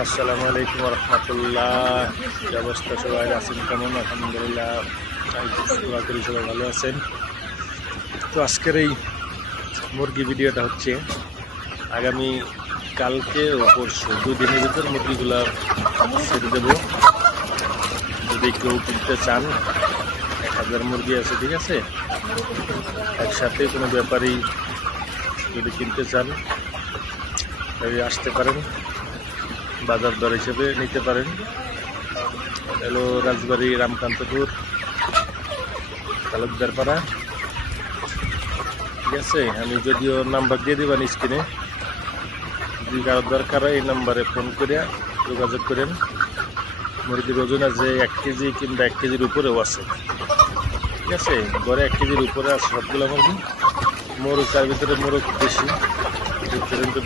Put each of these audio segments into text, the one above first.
আসসালামু আলাইকুম রহমতুল্লাহ কি অবস্থা সবাই? আছেন কেমন? আলহামদুলিল্লাহ। করি সবাই ভালো আছেন। তো আজকের এই মুরগি ভিডিওটা হচ্ছে আগামী কালকে ও পরশু দুদিনের ভিতর মুরগিগুলো ছেড়ে দেবো। যদি কেউ কিনতে চান, এক হাজার মুরগি আছে, ঠিক আছে? একসাথে কোনো ব্যাপারই যদি কিনতে চান আসতে পারেন। বাজার দর হিসেবে নিতে পারেন। হলো রাজবাড়ি, রামকান্তপুর, তালুকদারপাড়া। ঠিক আছে, আমি যদিও নাম্বার দিয়ে দেবেন স্ক্রিনে। যদি কারোর দরকার এই নাম্বারে ফোন করে যোগাযোগ করেন। মুরগির ওজন আছে এক কেজি কিংবা এক কেজির উপরেও আছে। ঠিক আছে, গড়ে এক কেজির উপরে আছে সবগুলো মুরগি। মোরগ, তার ভিতরে মোরগ বেশি।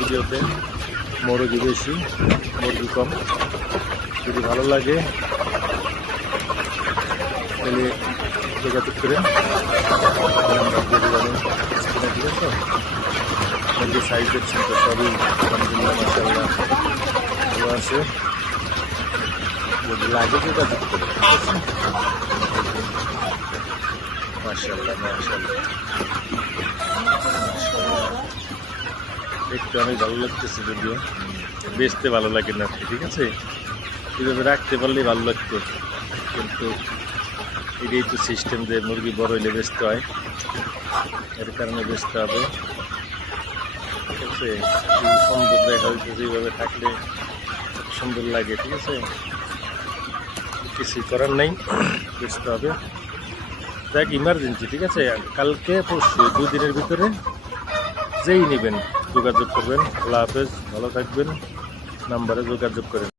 ভিডিওতে মুরগি বেশি মুরগি কম। যদি ভালো লাগে, তাহলে যোগাযোগ আছে মুরগির সাইজ দেখছেন তো সবই, আলহামদুলিল্লাহ মাসাল্লাহ ভালো আছে। যদি লাগে যোগাযোগ আছে মাসাল্লাহ মাসাল্লাহ দেখতে অনেক ভালো লাগতেছে যদিও। বেচতে ভালো লাগে না ঠিক আছে? এইভাবে রাখতে পারলেই ভালো লাগতো। কিন্তু এটাই তো সিস্টেম যে মুরগি বড় হইলে বেচতে হয়। এর কারণে বেচতে হবে। ঠিক আছে? সুন্দর দেখা হইতেছে এইভাবে থাকলে সুন্দর লাগে ঠিক আছে? কিছুই করার নেই বেচতে হবে। দেখ ইমার্জেন্সি ঠিক আছে? কালকে পরশু দুদিনের ভিতরে যেই নেবেন। যোগাযোগ করবেন। আল্লাহ হাফেজ ভালো থাকবেন। নাম্বারে যোগাযোগ করেন।